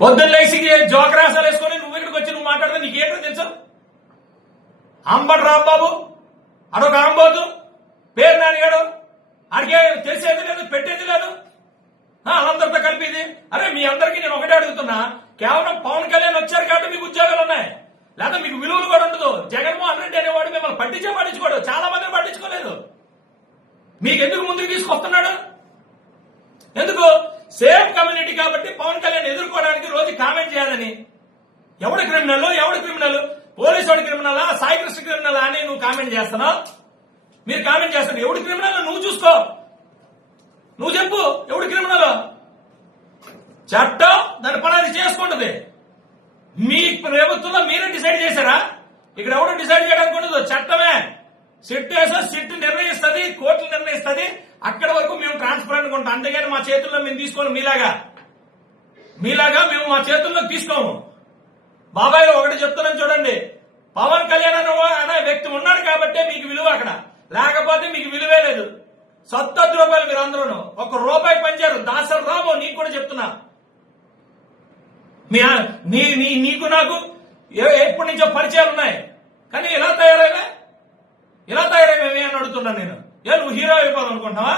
పొద్దున్న లేచి జోకరాసాలు వేసుకొని నువ్వు ఇక్కడికి వచ్చి నువ్వు మాట్లాడితే నీకేంటో తెలుసా? అంబటి రాంబాబు అదొక ఆంబోతు పేరు నానిగాడు అడిగే తెలిసేది లేదు పెట్టేది లేదు అందరితో కలిపిది. అరే మీ అందరికీ నేను ఒకటే అడుగుతున్నా, కేవలం పవన్ కళ్యాణ్ వచ్చారు కాబట్టి మీకు ఉద్యోగాలు ఉన్నాయి, లేదా మీకు విలువలు కూడా ఉండదు. జగన్మోహన్ రెడ్డి అనేవాడు మిమ్మల్ని పట్టించుకోడు, చాలా మందిని పట్టించుకోలేదు. మీకు ఎందుకు ముందుకు తీసుకొస్తున్నాడు? ఎందుకు? సేమ్ కమ్యూనిటీ కాబట్టి పవన్ కళ్యాణ్ ఎదుర్కోవడానికి రోజు కామెంట్ చేయాలని. ఎవడు క్రిమినల్? పోలీసు వాడు క్రిమినలా, సాయి కృష్ణ క్రిమినలా అని నువ్వు కామెంట్ చేస్తున్నావు. మీరు కామెంట్ చేస్తారు. ఎవడు క్రిమినల్ నువ్వు చూసుకో, నువ్వు చెప్పు ఎవడు క్రిమినల్. చట్టం దాని పని అది చేసుకుంటది. మీ ప్రభుత్వంలో మీరే డిసైడ్ చేశారా? ఇక్కడ ఎవడు డిసైడ్ చేయడానికి ఉండదు, చట్టమే. సిట్ వేసో సిట్ నిర్ణయిస్తుంది, కోర్టులు నిర్ణయిస్తుంది. అక్కడ వరకు మేము ట్రాన్స్పరెంట్ గా ఉంటాం. అంతేగాని మా చేతుల్లో మేము తీసుకోను. మీలాగా మేము మా చేతుల్లో తీసుకోము. బాబాయ్ ఒకటి చెప్తున్నాను చూడండి, పవన్ కళ్యాణ్ అనే వ్యక్తి ఉన్నాడు కాబట్టే మీకు విలువ అక్కడ, లేకపోతే మీకు విలువే లేదు. రూపాయలు మీరు అందరూ ₹1 పనిచేయరు. దాసరి రాబో నీకు కూడా చెప్తున్నా, నీకు నాకు ఎప్పటి నుంచో పరిచయాలు ఉన్నాయి. కానీ ఇలా తయారైనా అని అడుగుతున్నాను నేను. నువ్వు హీరో అయిపోదాం అనుకుంటున్నావా?